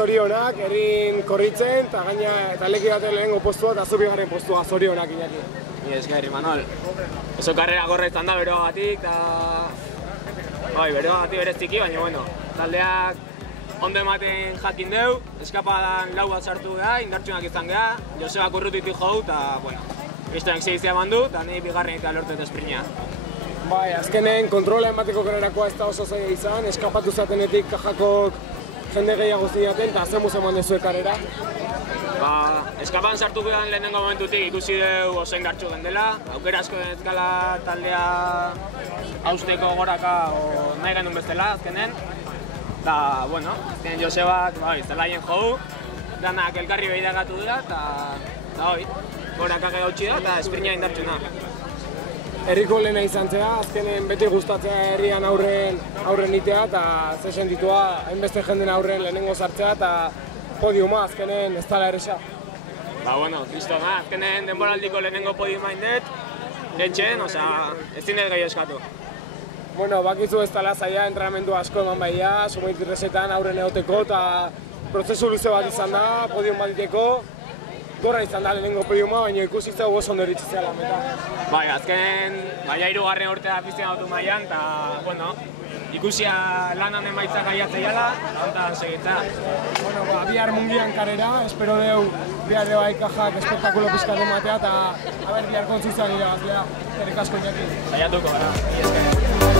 zorionak, erin korritzen, eta gaina eta leki baten lehenengo postua eta zu bigarren postua, zorionak Iñaki. Ni esker, Imanol. Oso karrera gorra izan da beroagatik, eta... Bai, beroagatik bereziki, baina, bueno, taldeak ondo ematen jakin deu, eskapadan lau bat sartu geha, indartsunak izan geha, Josebak urrutitik jau, eta, bueno, Kristonek segizia bandu, eta ni bigarren eta lortet esprinea. Bai, azkenen kontrola emateko karrerakoa ez da oso zaila izan, eskapatu zatenetik kajakok jende gehiago zidaten, eta zemuz eman dezuek karrera. Ba, eskapan sartu gehan lehenengo momentutik ikusi dugu oso indartsu gendela, aukera asko denezkala taldea hausteko goraka o nahi genuen bestela azkenen. Eta, bueno, azkenen Josebak zelaien jou, danak elkarri behiragatu dira, eta hoi, goraka gautxi da eta esprinea indartsuna. Herriko lehena izan zera, azkenen beti gustatzea herrian aurren itea, eta ze sentitua hainbeste jenden aurren lehenengo sartzea, eta podiuma azkenen ez dala erresa. Ba, bueno, kristona, azkenen denboraldiko lehenengo podiuma indet, gentxen, osea, ez zinez gai eskatu. Bueno, bakizu ez dala zaila, entrenamendu asko eman baia, sumaitirresetan aurren egoteko, eta prozesu luze bat izan da, podium bat diteko. Gorra izan da lehenengo podiuma, baina ikusi zeu oso ondo eritzitzea lameta. Bai, azken, baina hirugarren urtea afizionatu mailan, eta, bueno, ikusia lanan emaitzak gaiatzea jala, eta segitza. Bueno, ba, bihar mundian karrera, espero deu bihar de bai kajak espektakulo pizkat ematea, eta bihar kontzizioan irabazlea, eskerrik asko Iñaki. Saiatuko, gara,